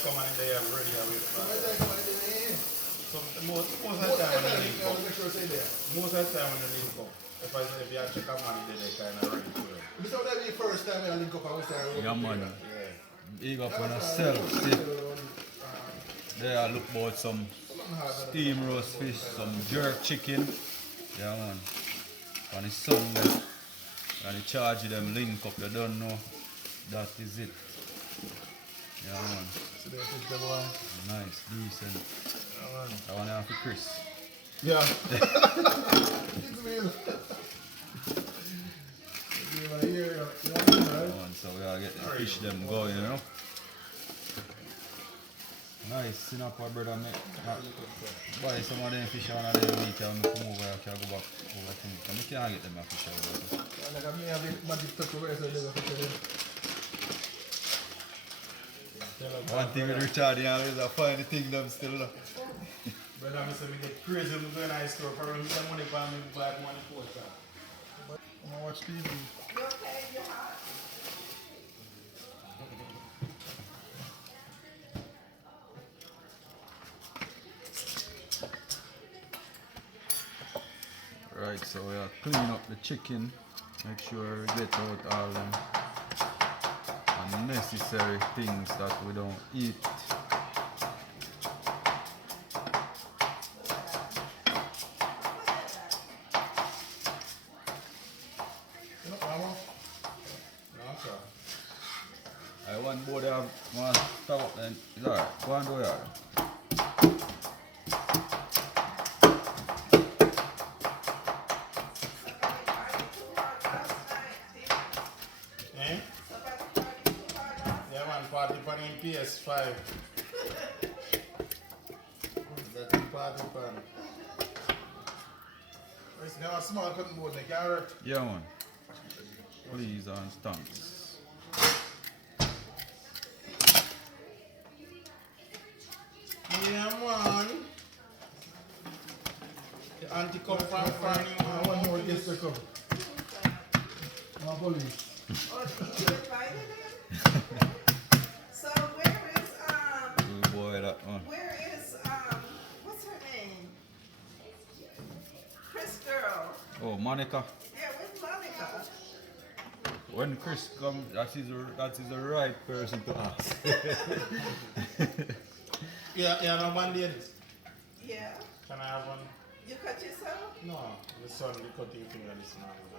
come and they are ready away from most of the time when they link up, most of the time when they link up, if you check a man, they kind of ready to it. This is the first time I link up and we start working. Yeah, man. Yeah. Big up on yourself. See, there I look about some steam roast fish, some jerk chicken. Yeah, man. And the sun and the charge them link up, you don't know. That is it. Yeah, man. So there fish them one. Nice, decent. Yeah, man. I want to have for Chris. Yeah. It's real. So we gotta get the fish them going, you know. Nice, you know, my brother, buy some of them fish on the week and come over and can go back over to me. I can't get them a fish over. Like I have a magic touch over so they go fish. One thing with Richard, you know, is I find the thing them still. But I'm saying, I get crazy when I go in the store, probably some money for me to buy money for it. I'm gonna watch TV. You okay? You hot? Right, so we are cleaning up the chicken. Make sure we get out all them unnecessary things that we don't eat. I want both of them want to stop and it's alright. Go and do it. Eh? Yeah, man, party pan in PS5. That's the party pan. You have a small cutting board, they can't hurt. Yeah, man. Please and thanks. Yeah, man. The anti-come from farming. I want more guests to come. My police. Oh, you invited him? So Good boy, that one. where is, what's her name? Chris girl. Oh, Monica. Yeah, where's Monica? When Chris comes, that is the right person to ask. Yeah, no band-aid. Yeah. Can I have one? You cut yourself? No, the son, the cutting finger this morning.